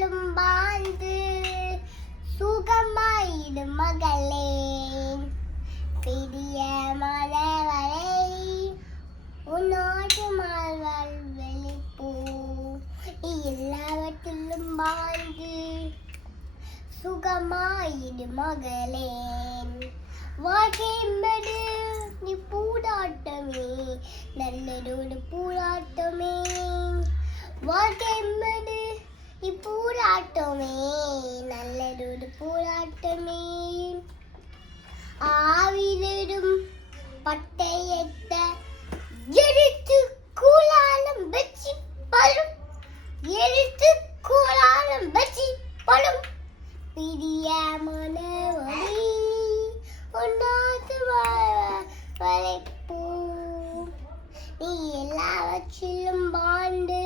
எல்லாவற்றிலும் வாழ்ந்து சுகமாயிடு மகளே. பெரிய மலவரை உன்னோடு மாழ்வாள் வெளிப்போ. நீ எல்லாவற்றிலும் வாழ்ந்து சுகமாயிடு மகளே. வாழ்க்கை என்பது நீ பூடாட்டமே, நல்லதோடு பூடாட்டமே. வாழ்க்கை என்பது நீ பூராட்டமே, நல்லதோடு பூராட்டமே. ஆவிலிடும் பட்டயத்த எடுத்து கூழாலம் வச்சு பழும், எடுத்து கூழாலம் வச்சு பழும். பிரிய மனவழி உன்னாது வளைப்போ. நீ எல்லாவற்றிலும் வாழ்ந்து